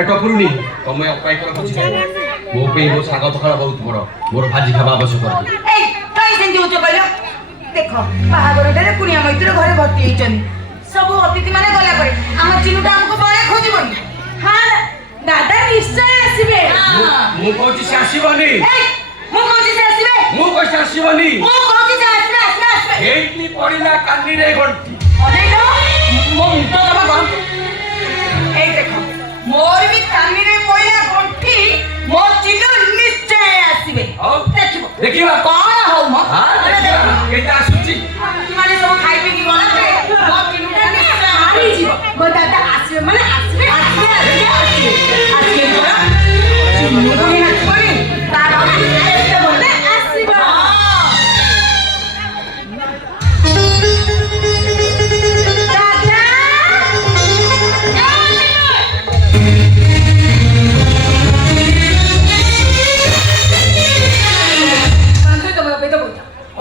पेट पुरुनी तुम अपाई कर बुझी मो पे मो साग पखाला बहुत बड़ मोर भाजी खावा आवश्यक ए कहीं सेंती होच कहलो देखो बाहागरटारे कुनिया मैत्र घरे भर्ती हेचन सब अतिथि माने गला परे हम चिनुटा हमको बळे खोजिबनी हां दादा निश्चय आसीबे मु कहूची से आसीबनी ए मु कहूची से आसीबे मु कहूची आसीबनी मु कहूची से आसीबे आसीबे एइटली पडिला कान्नी रे घंटी अरे नो मो मुंडा दबा गरम ए देखो मोर भी कान्नी रे पइला घंटी मो चिनु निश्चय आसीबे देखिबो देखिबा कोन हो मो हां देखिबा केटा आसुची माने सब खाइ पी की गला पे मो चिनुटा निश्चय आरी जीव मो दादा आसीबे माने आसीबे आसीबे आसीबे तोरा चिनु कोनी ना कोनी तारा एते बोले आसीबे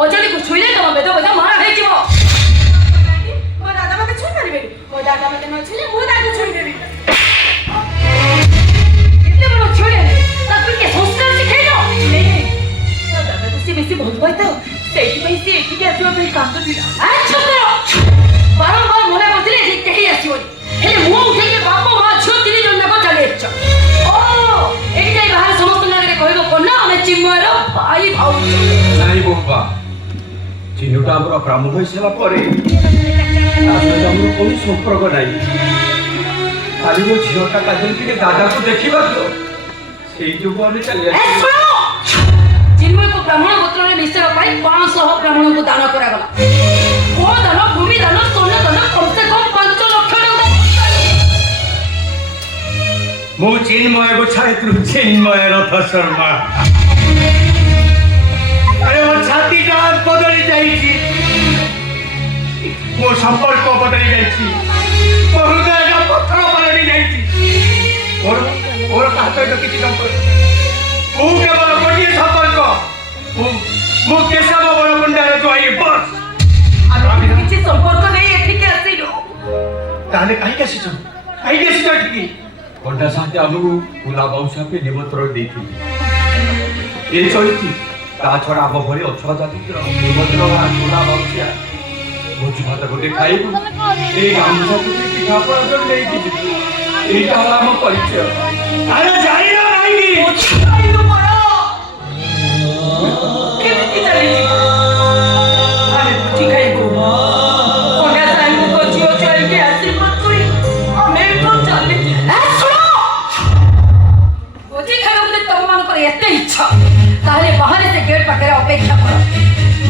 ओजली को छुइले तम बेदो बजा मारा हे जीवो मो दादा मते छुइ परिबे मो दादा मते न छुइले मो दादा छुइ देबी इतने बड़ो छोड़े ताकि के संस्कार सिखाइ दो नहीं तो दादा को सी बेसी बहुत होय तो सेठी में से एठी के आजो पे काम तो दिला आ चुप करो बारंबार मने करथिले जे केही आसीबोनी हे मु उठे के बाप मां छो तिनी जन को चले छ ओ एठी जाई बाहर समस्त लागे कहबो कोन हमें चिन्मय रो भाई भाऊ नहीं बाबा चिनुटा हमर प्रमुख होइसला परे आसे हमर कोई संपर्क नाही खाली वो झियोटा काजल के दादा को देखिबा तो सेई जो बोले चले ए सुनो चिन्मय को ब्राह्मण गोत्र रे निश्चय पाई 500 ब्राह्मण को दान करा गला ओ दान भूमि दान सोना दान कम से कम 5 लाख टका मो चिन्मय को छात्र चिन्मय रथ शर्मा अरे वो छाती का बदली जाइछि वो संपर्क बदली जाइछि वो हृदय का पत्थर बदली जाइछि और कहते तो किछि संपर्क वो केवल गोटिए संपर्क वो केशव बड़ भंडार जो आई बस आमे किछि संपर्क नै एठी के आसीलो ताले काहे के आसीछ काहे के आसीछ एठी कोंडा साथे हमहु फुला बाउसा पे निमंत्रण देथि ए चोइति ता छोड़ा अब भले अछवा जाति निमंत्रण फुला बाउसिया भोजी भात गोटे खाइबु ए गामसा कुटी पिठा पर नै कि एटा हम परिचय अरे जाई ना नहीं आई तो पड़ो केमिति चली अरे भोजी खाइबो कोंडा साई को जियो चल के आशीर्वाद करी हमें तो चली ए सुनो भोजी खाइबो ते तम मान कर एते इच्छा ताले बाहर से गेट पाखरे अपेक्षा करो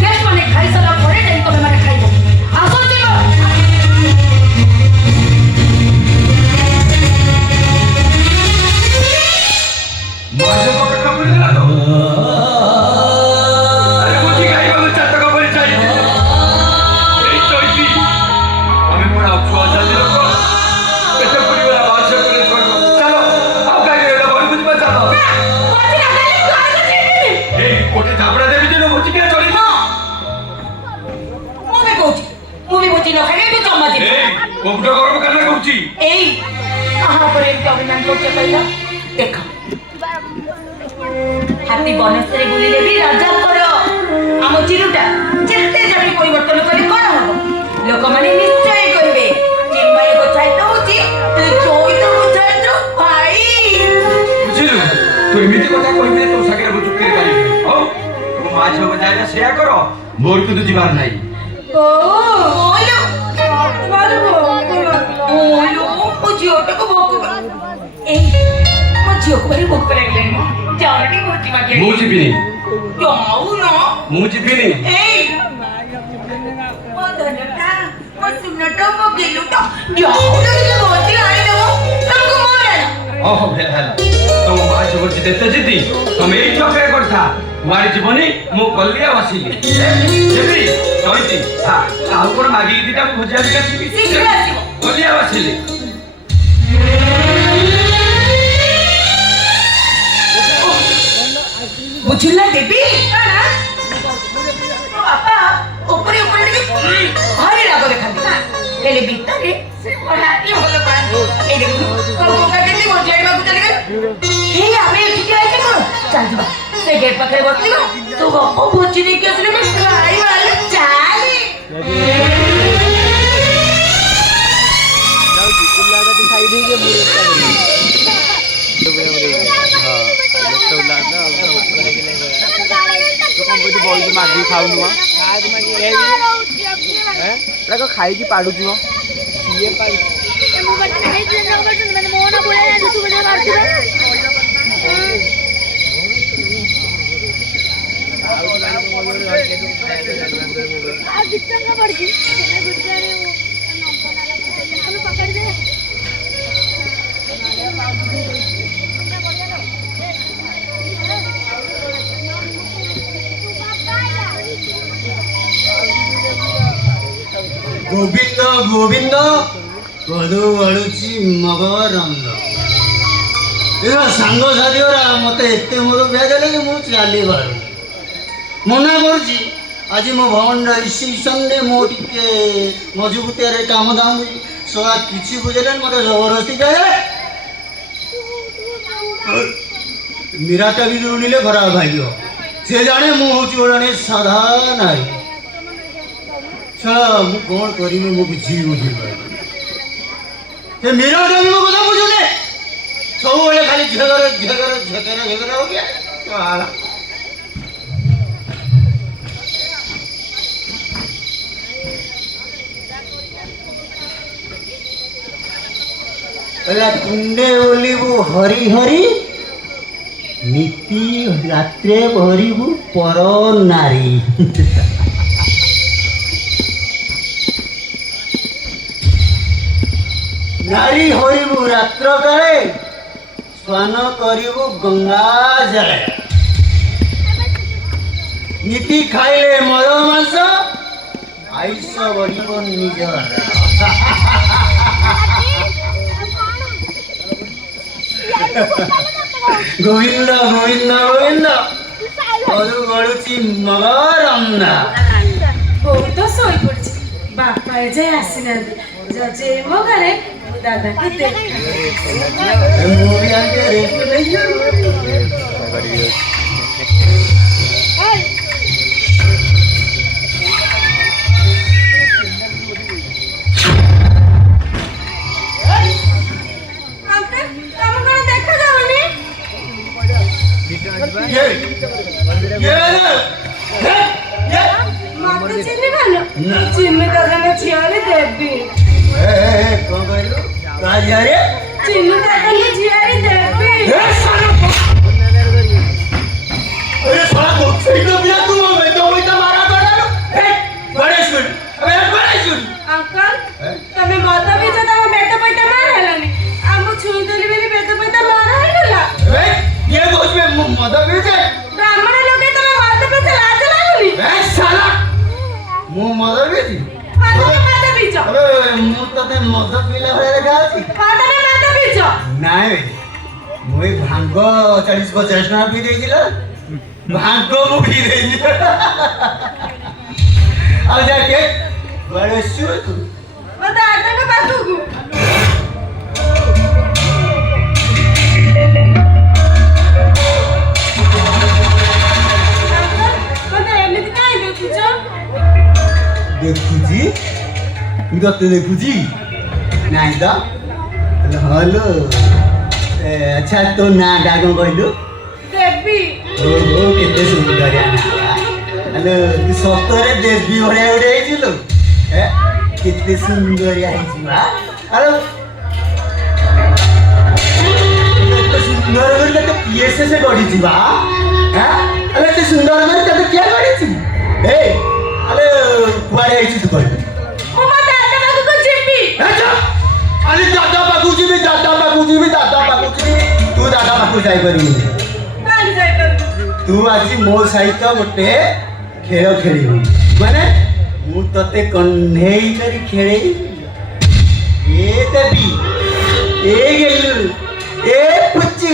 गेट माने खाई सला परे जेन तमे माने खाइबो आसो जीव माजे को कट्टा पड़ी ना तो अरे मुझे गाई वाला चाटा का पड़ी चाहिए ए चोइती हमें पूरा अछुआ जाति लोग पेटे पड़ी वाला बात से करे छोड़ो चलो अब गाई वाला बोल मुझे बचा दो भोजी ना खाली तो आगे चली ए कोटे झापड़ा देवी जो मुझे क्या चोरी ମୁଁ ବି ବୁଝି ନ ଖାଇ ତୁ ଜମା ଯିବୁ ए कोपटा गरम करना कहूची ଏଇ କାହା ଉପରେ ଏମିତି ଅଭିମାନ କରୁଛ କହିଲ ଦେଖ ହାତୀ ବନସ୍ତରେ ବୁଲିଲେ ବି ରାଜାଙ୍କର ଆମ ଚିରୁଟା ଯେତେ ଜାତି ପରିବର୍ତ୍ତନ କରି କ'ଣ ହବ ଲୋକମାନେ ନିଶ୍ଚୟ କହିବେ ଚିନ୍ମୟ ଗୋଛାଇତ ହଉଛି ଚୋଇତ ଗୋଛାଇତ ଭାଇ बुझिलु तू एमिति କଥା କହିबे तो सागे रो चुक्ति करी हो तू माछ हो जाएगा शेयर करो मोर को तो जीवार नहीं ओ ओलो मारो ओलो ओ जियोटा को भोक ए मो जियो को भारी भोक लागले मो जावटी भोटी मागे मु जीबिनी जाऊ न मु जीबिनी ए ओ धनटा ओ सुनटा मो गेलुटा जाऊ न भोटी आई दो तुमको मोर ओह भेला तो माछ हो जिते जिति तुम एई ठके करथा वारी जीवनी मु कलिया बसिली जेबी कहिति हां आउ कोन मागी दिटा भुजिया दिटा सिबी शीघ्र आसीबो कलिया बसिली बुझुला देबी ना बापा ऊपर ऊपर भारी राग देखा हेले बीतरे ସେ ପଢାଟି ଭଲ ପାଆନ୍ତି ଏଇ ଦେଖୁ ତୋ କୋକା କେମିତି ବଜାଇବାକୁ ଚାଲିଗଲେ ଏଇ ଆମେ ଏଠିକି ଆଇଛେ କଣ ଚାଲ ଯିବା ସେ ଗେଟ୍ ପାଖରେ ବସିବା ତୁ ଗପ ଭୋଜି ନେଇକି ଆସିଲେ ବି ଆଇବା ଚାଲେ ଖାଇକି ପାଡୁଛି ମ ସିଏ ଗୋବିନ୍ଦ ଗୋବିନ୍ଦ କଦୁ ଆଳୁଛି ମଗରନ୍ଦ ଏ ସାଙ୍ଗସାଥି ଗୁରା ମତେ ଏତେ ମୋର ବ୍ୟାଗ କି ମୁଁ ଚାଲି ପାରୁନି ମନା କରୁଛି ଆଜି ମୋ ଭଉଣୀର ରିସେପସନରେ ମୁଁ ଟିକେ ମଜବୁତିଆରେ କାମ ଦାମ ସବା କିଛି ବୁଝେଇଲେନି ମତେ ଜବରଦସ୍ତି ଦିଆଗଲେ ମୀରାଟା ବି ଶୁଣିଲେ ଖରାପ ଭାବିବ ସେ ଜାଣେ ମୁଁ ହଉଛି ଜଣେ ସାଧା ନାରୀ ଛଡ଼ା ମୁଁ କ'ଣ କରିବି ମୁଁ କିଛି ବୁଝିପାରୁନି ସେ ମୀରାଟା ବି ମୋ କଥା ବୁଝୁନି ସବୁବେଳେ ଖାଲି ଝଗର ହଉ ତୁଣ୍ଡେ ବୋଲିବୁ ହରି ହରି ନୀତି ରାତ୍ରେ ଭରିବୁ ପର ନାରୀ ନାରୀ ହରିବୁ ରାତ୍ର କାଳେ ସ୍ନାନ କରିବୁ ଗଙ୍ଗା ଜଳେ ନୀତି ଖାଇଲେ ମଦ ମାଂସ ଆୟୁଷ ବଢିବ ନିଜର ଗୋବିନ୍ଦ ଗୋବିନ୍ଦ ଗୋବିନ୍ଦ ଘରୁ ଗଡୁଛି ମଗରନ୍ଦ ବୋଉ ତ ଶୋଇପଡିଛି ବାପା ଏଯାଏ ଆସିନାହାନ୍ତି ଜଜେ ମୋ ଘରେ ଦାଦାକୁ ଦେଖ ମୁଁ ବି ଆଗେ ରେଷ୍ଟ ନେଇଯିବି ମତେ ଚିହ୍ନି ଭଲ ଚିହ୍ନି ଦାଦାଙ୍କ ଝିଅରେ ଦେବି କଣ କହିଲୁ ଝିଆରେ ଚିହ୍ନି ଦାଦାଙ୍କ ଝିଅରେ ଦେବି ଅଙ୍କଲ ତମେ ମଦ ପିଇଛ ତମ ବେତ ପଇତା ମାର ହେଲାନି ଆମ ଛୁଇଁ ଦେଲି ବୋଲି ବେତ ପଇତା ମାର ହେଇଗଲା ମଦ ପିଉଛେ ବ୍ରାହ୍ମଣ ଲୋକେ ତମେ ମଦ ପିଇଛ ଲାଜ ଲାଗୁନି ମୁଁ ମଦ ପିଇଛି ତମେ ମଦ ପିଇଛ ମୁଁ ତତେ ମଦ ପିଇଲା ଭଳିଆ ଦେଖାଯାଉଛି ତମେ ମଦ ପିଇଛ ନାଇଁ ମୁଁ ଏଇ ଭାଙ୍ଗ 40-50 ଟଙ୍କା ପିଇ ଦେଇছিল ଭାଙ୍ଗ ମୁଁ ପିଇ ଦେଇଛି ଆଉ ଯା କେ କୁଆଡେ ଆସିଛୁ ତୁ ମୋ ଦାଦାଙ୍କ ପାଖକୁ ମତେ ଏମିତି କାହିଁ ଦେଖୁଛ ଦେଖୁଛି ମୁଁ ତତେ ଦେଖୁଛି ନାଇଁ ତ ହଲୋ ଆଚ୍ଛା ତୋ ନାଁଟା କ'ଣ କହିଲୁ ଦେବି ଓହୋ କେତେ ସୁନ୍ଦରିଆ ନାଁ ହ୍ୟାଲୋ ତୁ ସତରେ ଦେବୀ ଭଳିଆ ଗୋଟେ ହେଇଥିଲୁ କେତେ ସୁନ୍ଦରିଆ ହେଇଛି ବା ଆରେ ଏତେ ସୁନ୍ଦର କରି ତତେ କିଏ ସେ ଗଢିଛି ବା ଆରେ ଏତେ ସୁନ୍ଦର କରି ତତେ କିଏ ଗଢିଛି ଆରେ କୁଆଡେ ହେଇଛୁ ତୁ କହିଲୁ ମୁଁ ମୋ ଦାଦା ପାଖକୁ ଯିବି ଆରେ ଦାଦା ପାଖକୁ ଯିବି ତୁ ଦାଦା ପାଖକୁ ଯାଇପାରିବୁନି କାହିଁ ଯାଇପାରିବି ତୁ ଆଜି ମୋ ସହିତ ଗୋଟେ ଖେଳ ଖେଳିବୁ ମାନେ ମୁଁ ତତେ କହ୍ନେଇ କରି ଖେଳେଇ ଏ ଦେବି ଏ ଗେଲୁ ଏ ପୁଚୁ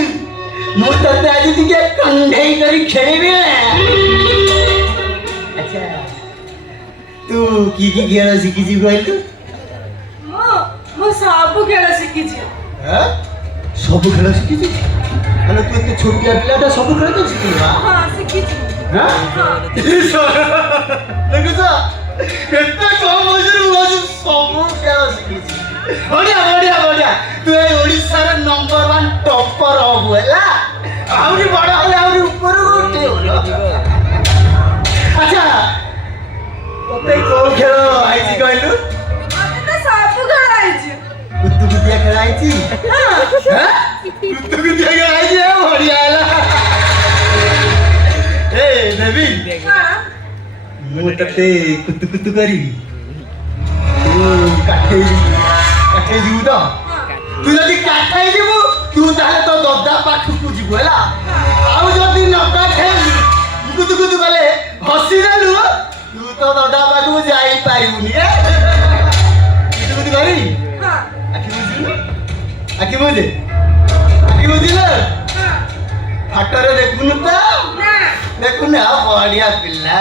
ମୁଁ ତତେ ଆଜି ଟିକେ କହ୍ନେଇ କରି ଖେଳିବି ଆଚ୍ଛା ତୁ କି ଖେଳ ଶିଖିଛୁ କହିଲୁ ମୁଁ ସବୁ ଖେଳ ଶିଖିଛି ସବୁ ଖେଳ ଶିଖିଛୁ ମାନେ ତୁ ଏତେ ଛୋଟିଆ ପିଲାଟା ସବୁ ଖେଳ ତ ଶିଖିଲୁ ହଁ ଶିଖିଛି ଦେଖୁଛ କେତେ କମ ବୟସରୁ ମୁଁ ଆଜି ସବୁ ଖେଳ ଶିଖିଛି ବଢିଆ ବଢିଆ ବଢିଆ ତୁ ଏଇ ଓଡ଼ିଶାର ନମ୍ବର 1 ଟପର ହବୁ ହେଲା ଆହୁରି ବଡ ହେଲେ ଆହୁରି ଉପରକୁ ଉଠିବୁ ଆଚ୍ଛା ତତେ କୋଉ ଖେଳ ଆଇଛି କହିଲୁ ସବୁ ଖେଳ ଆଇଛି କୁତୁକୁତିଆ ଖେଳ ଆଇଛି କୁତୁକୁତିଆ ଖେଳ ଆଇଛି ବଢିଆ ହେଲା ଏ ଦେବୀ ମୁଁ ତତେ କୁତୁକୁତୁ କରିବି ତୁ କାଠେଇ ଯିବୁ ତ ତୁ ଯଦି କାଠେଇ ଯିବୁ ତୁ ତାହେଲେ ତୋ ଦଦା ପାଖକୁ ଯିବୁ ହେଲା ଆଉ ଯଦି ନ କାଠେଇ କୁତୁକୁତୁ କଲେ ହସିଦେଲୁ ତୁ ତୋ ଦଦା ପାଖକୁ ଯାଇପାରିବୁନି କୁତୁକୁତୁ କରିବି ଆଖି ବୁଝିଲେ ଫଟୋରେ ଦେଖୁନୁ ତ ଦେଖୁନି ଆଉ ବଢିଆ ପିଲା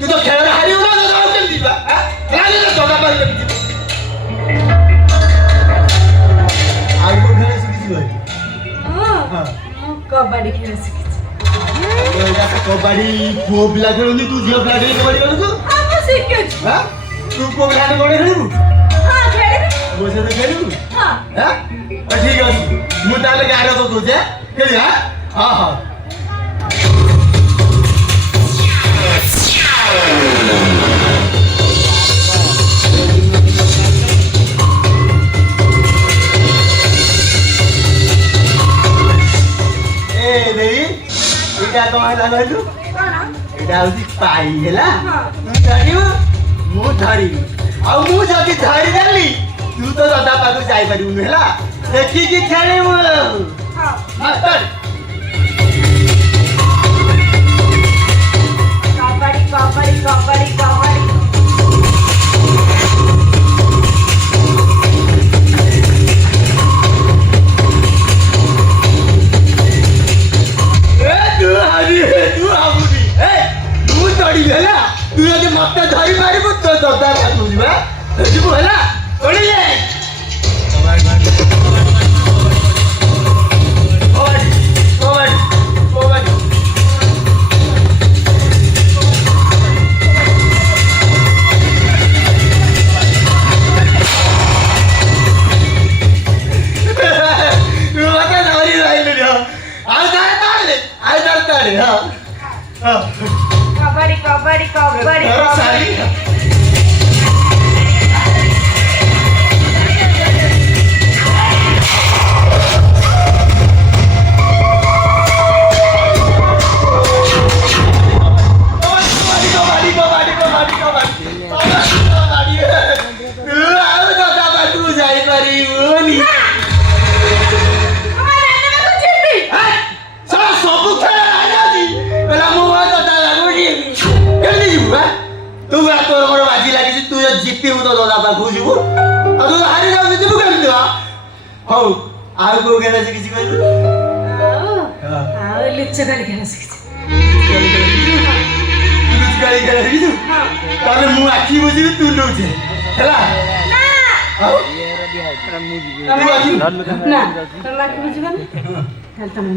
ତୁ ତ ଖେଳରେ ହାରିବୁ ନା ଦଦା କେମିତି ଯିବା ଦଦା ପାଖରେ କେମିତି ଯିବୁ ଆଉ କୋଉ ଖେଳ ଶିଖିଛୁ କବାଡି ଖେଳ ଶିଖିଛି କବାଡି ପୁଅ ପିଲା ଖେଳୁନି ତୁ ଝିଅ ପିଲା ଖେଳି କବାଡି ଖେଳୁଛୁ ଶିଖୁଛି ତୁ ପୁଅ ପିଲା କବାଡି ଖେଳିବୁ ମୋ ସହିତ ଖେଳିବୁ ଠିକ ଅଛି ମୁଁ ତାହେଲେ ଗାଁରେ କହୁଛି ଖେଳିବା ହଁ ହଁ ଏଇଟା କଣ ହେଲା କହିଲୁ ଏଇଟା ହଉଛି ପାଇ ହେଲା ତୁ ଧରିବୁ ମୁଁ ଧରିବି ଆଉ ମୁଁ ଯଦି ଧରିଦେଲି ତୁ ତ ଦଦା ପାଖକୁ ଯାଇପାରିବୁନି ହେଲା ଦେଖିକି ଖେଳିବୁ କବାଡି କବାଡି କବାଡି କବାଡି ତୁ ଯଦି ମତେ ଧରିପାରିବୁ ତୋ ଦଦା ପାଖକୁ ଯିବା ଯିବୁ ହେଲା ଓଳିଏ कबड्डी कबड्डी कबड्डी जीतू तो दादा पाखु जीवु आ तो हारि जाउ जीतू केमति बा हौ आ को गेला से किछि कहलु आ लुच्चगाली खेला शिखिछि लुच्चगाली खेला शिखिछु ताले मु आखी बुझिबि तू लुचे हैला ना हौ ना तमा आखी बुझिबनि ताल तमा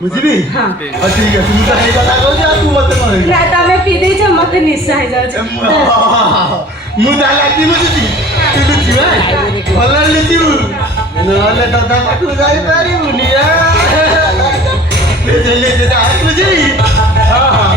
बुझिबि हां ठीक है तू त हे गला कहू आ तू मते कहू ना तमे पी दे छ मते निशा हे जाउ छ मु दाला की बुझिति तू लुचि भाई भला लुचिबु नहले दादा पाखु जाई पारिबुनी ले जे दा बुझि हां हां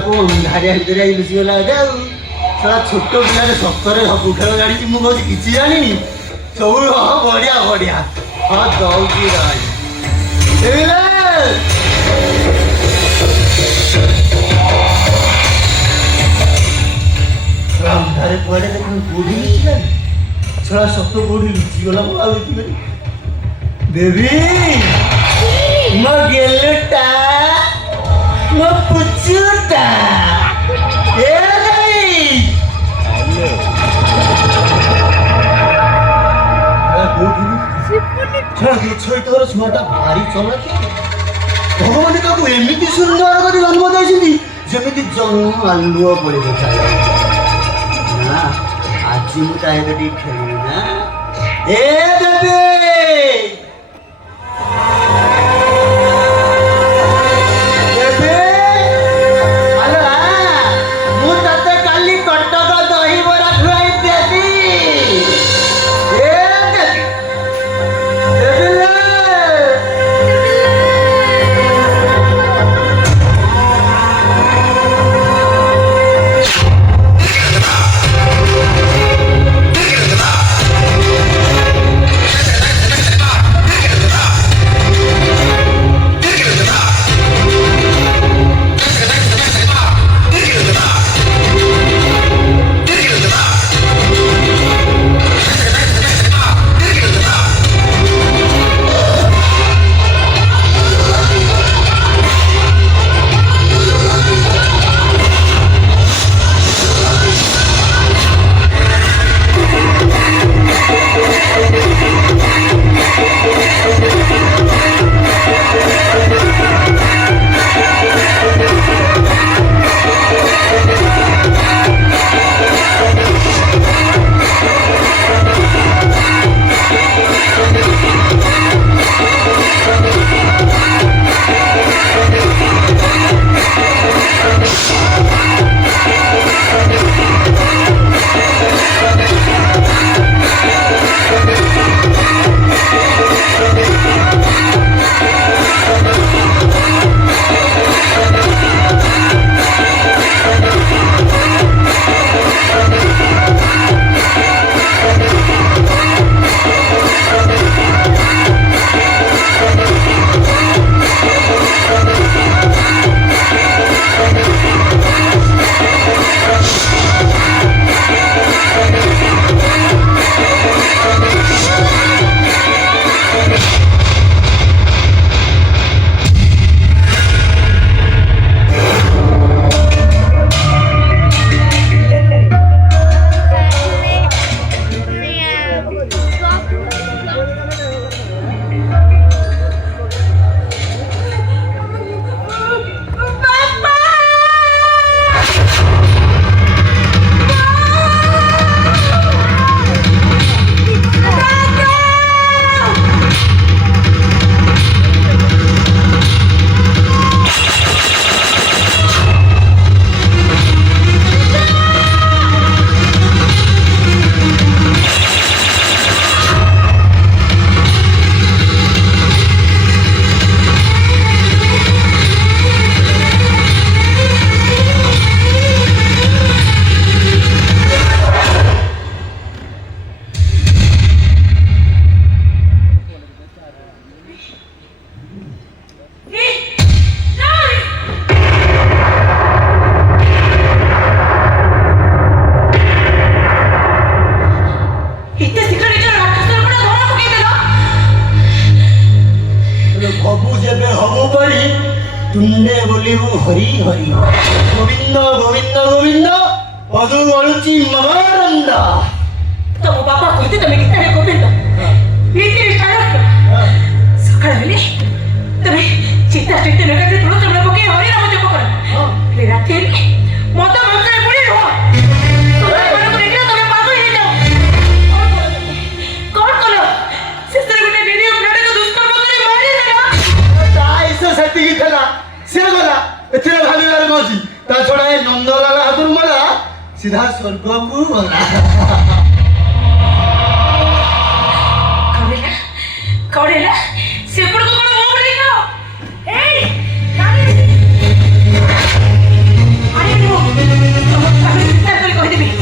को धारिया भितर आई लुचि गला जाऊ साला छोट पिलाटे सप्तरे सब खेल जानी मु कौन किसी जानी सब बढ़िया बढ़िया हाँ दौड़ी अंधारे कुआड़े देख कोड़ी छड़ा सत कोड़ी लुचिगला बेबी मो गेलुटा मो पुचुटा ए ଛୋଟ ଛୁଆଟା ଭାରି ଚଲାକି ଭଗବାନ ତାକୁ ଏମିତି ସୁନ୍ଦର କରି ଜନ୍ମ ଦେଇଛନ୍ତି ଯେମିତି ଜନ୍ମ ଆଲୁଅ ପଡ଼ି ଦେଖାଯାଏ ନା ଆଜି ମୁଁ ତା ସହିତ ଟିକେ ଖେଳିବି ନା ଏ ଦେବେ तुंडे बोली हरि हरि गोविंद गोविंद गोविंद पदु वळुची मगारंद तम बाबा कहते तमे कितने गोविंद इतने स्टार्ट सकाळ हली तमे चिता चित्ते नगते तुळस हमरा पके हरि नाम जप कर ले राती मत मंत्र पुरी रो तोरा मन को देखला तमे पागल हे जाओ कौन कलो सिस्टर गुटे वीडियो प्लेट को दुष्कर्म करे मारी देला ताई से सती की थला से गला एथिरे भालीवार मौजी ता छोड़ा ए नंदलाला हातुर मला सीधा स्वर्ग को गला कौड़ेला सेपड़ को कोन मोड़ देखो ए अरे नो तुम कहीं कर कह देबे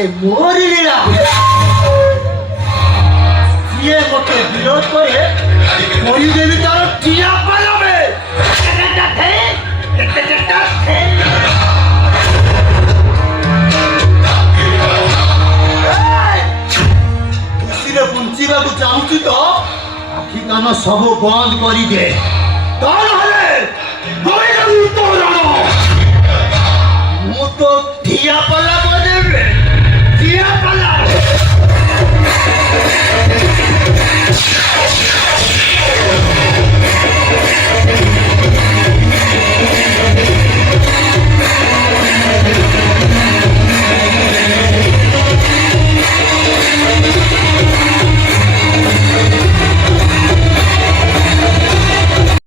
তাহলে মোর লীলা ଯିଏ ମତେ ବିରୋଧ କରେ କହିଦେବି ତାର ଟିଆ ପାଲବେ ଖୁସିରେ ବଞ୍ଚିବାକୁ ଚାହୁଁଛୁ ତ ଆଖି କାନ ସବୁ ବନ୍ଦ କରିଦେ ତାହେଲେ ମୁଁ ତ ଠିଆ ପାଲା